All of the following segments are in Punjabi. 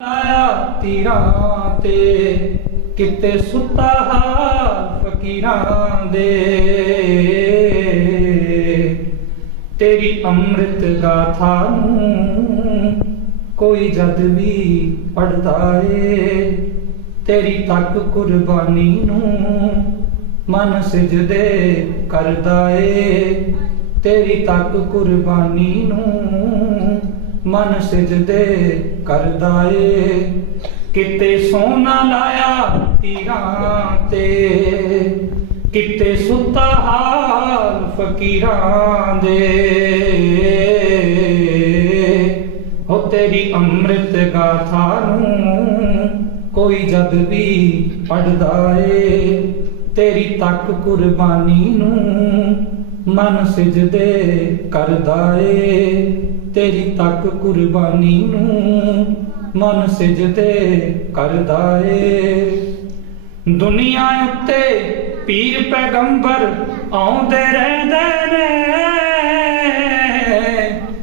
ਆਇਆ ਤੀਰਾਂ ਤੇ, ਕਿਤੇ ਸੁੱਤਾ ਹਾਲ ਫਕੀਰਾਂ ਦੇ। ਤੇਰੀ ਅੰਮ੍ਰਿਤ ਗਾਥਾ ਨੂੰ ਕੋਈ ਜਦ ਵੀ ਪੜਦਾ ਏ। ਤੇਰੀ ਤੱਕ ਕੁਰਬਾਨੀ ਨੂੰ ਮਨ ਸਜਦੇ ਕਰਦਾ ਏ। ਤੇਰੀ ਤੱਕ ਕੁਰਬਾਨੀ ਨੂੰ ਮਨ ਸਜਦੇ ਕਰਦਾ ਏ। ਕਿਤੇ ਸੋਨਾ ਲਾਇਆ ਤੀਰਾਂ ਤੇ, ਕਿਤੇ ਸੁੱਤਾ ਹਾਲ ਫਕੀਰਾਂ ਦੇ। ਹੋ ਤੇਰੀ ਅੰਮ੍ਰਿਤ ਗਾਥਾ ਨੂੰ ਕੋਈ ਜਦ ਵੀ ਪੜਦਾ ਏ। ਤੇਰੀ ਤੱਕ ਕੁਰਬਾਨੀ ਨੂੰ ਮਨ ਸਜਦੇ ਕਰਦਾ ਏ। ਤੇਰੀ ਤੱਕ ਕੁਰਬਾਨੀ ਨੂੰ ਮਨ ਸਜਦੇ ਕਰਦਾ ਏ। ਦੁਨੀਆ ਉੱਤੇ ਪੀਰ ਪੈਗੰਬਰ ਆਉਂਦੇ ਰਹਿੰਦੇ ਨੇ।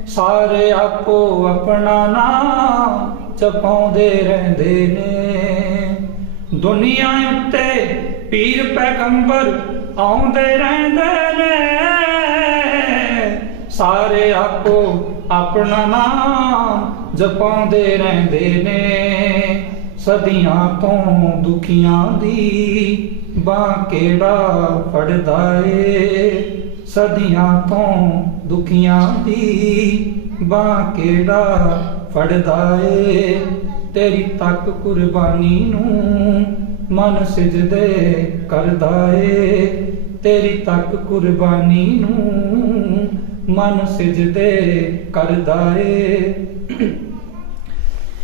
ਸਾਰੇ ਆਪੋ ਆਪਣਾ ਨਾਮ ਚਪਾਉਂਦੇ ਰਹਿੰਦੇ ਨੇ। ਦੁਨੀਆ ਉੱਤੇ ਪੀਰ ਪੈਗੰਬਰ ਆਉਂਦੇ ਰਹਿੰਦੇ ਨੇ। ਸਾਰੇ ਆਪੋ ਆਪਣਾ ਨਾਮ ਜਪਾਉਂਦੇ ਰਹਿੰਦੇ ਨੇ। ਸਦੀਆਂ ਤੋਂ ਦੁਖੀਆਂ ਦੀ ਬਾਹ ਕਿਹੜਾ ਫੜਦਾ ਏ? ਸਦੀਆਂ ਤੋਂ ਦੁਖੀਆਂ ਦੀ ਬਾਹ ਕਿਹੜਾ ਫੜਦਾ ਏ? ਤੇਰੀ ਤੱਕ ਕੁਰਬਾਨੀ ਨੂੰ ਮਨ ਸਜਦੇ ਕਰਦਾ ਏ। ਤੇਰੀ ਤੱਕ ਕੁਰਬਾਨੀ ਨੂੰ ਮਨ ਸਜਦੇ ਕਰਦਾ ਏ।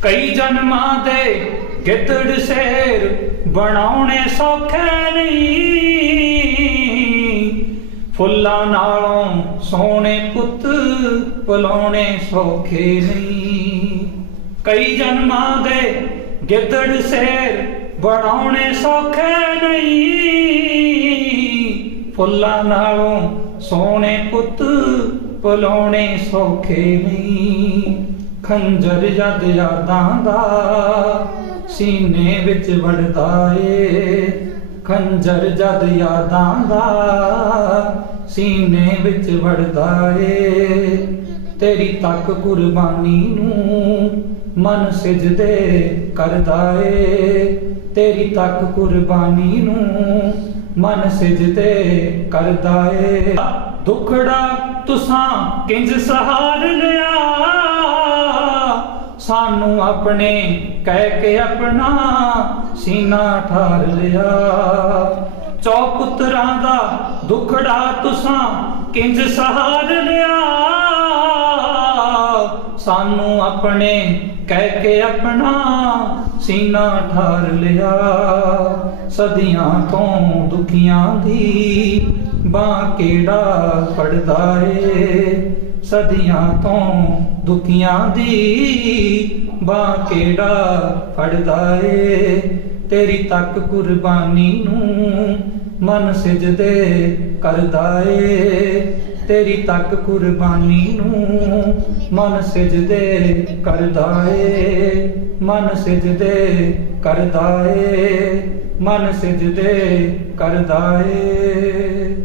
ਕਈ ਜਨਮਾਂ ਦੇ ਗਿੱਦੜ ਸ਼ੇਰ ਬਣਾਉਣੇ ਸੌਖੇ ਨਹੀਂ। ਫੁੱਲਾਂ ਨਾਲੋਂ ਸੋਹਣੇ ਪੁੱਤ ਪਲਾਉਣੇ ਸੌਖੇ ਨਹੀਂ। ਕਈ ਜਨਮਾਂ ਦੇ ਗਿੱਦੜ ਸ਼ੇਰ ਬਣਾਉਣੇ ਸੌਖੇ ਨਹੀਂ। ਫੁੱਲਾਂ ਨਾਲੋਂ ਸੋਹਣੇ ਪੁੱਤ ਪਲਾਉਣੇ ਸੌਖੇ ਨਹੀਂ। ਖੰਜਰ ਜਦ ਯਾਦਾਂ ਦਾ ਸੀਨੇ ਵਿੱਚ ਵੜਦਾ ਏ ਖੰਜਰ ਜਦ ਯਾਦਾਂ ਦਾ ਸੀਨੇ ਵਿੱਚ ਵੜਦਾ ਏ ਤੇਰੀ ਤੱਕ ਕੁਰਬਾਨੀ ਨੂੰ ਮਨ ਸਜਦੇ ਕਰਦਾ ਏ ਤੇਰੀ ਤੱਕ ਕੁਰਬਾਨੀ ਨੂੰ ਮਨ ਸਜਦੇ ਕਰਦਾ ਏ। ਦੁਖੜਾ ਤੁਸਾਂ ਕਿੰਜ ਸਹਾਰ ਲਿਆ? ਸਾਨੂੰ ਆਪਣੇ ਕਹਿ ਕੇ ਆਪਣਾ ਸੀਨਾ ਠਾਰ ਲਿਆ। ਚੌ ਪੁੱਤਰਾਂ ਦਾ ਦੁਖੜਾ ਤੁਸਾਂ ਕਿੰਜ ਸਹਾਰ ਲਿਆ? ਸਾਨੂੰ ਆਪਣੇ ਕਹਿ ਕੇ ਆਪਣਾ ਸੀਨਾ ਠਾਰ ਲਿਆ। ਸਦੀਆਂ ਤੋਂ ਦੁਖੀਆਂ ਦੀ ਬਾਹ ਕਿਹੜਾ ਫੜਦਾ ਏ? ਸਦੀਆਂ ਤੋਂ ਦੁਖੀਆਂ ਦੀ ਬਾਹ ਕਿਹੜਾ ਫੜਦਾ ਏ? ਤੇਰੀ ਤੱਕ ਕੁਰਬਾਨੀ ਨੂੰ ਮਨ ਸਜਦੇ ਕਰਦਾ ਏ। ਤੇਰੀ ਤੱਕ ਕੁਰਬਾਨੀ ਨੂੰ ਮਨ ਸਜਦੇ ਕਰਦਾ ਏ, ਮਨ ਸਜਦੇ ਕਰਦਾ ਏ, ਮਨ ਸਜਦੇ ਕਰਦਾ ਏ।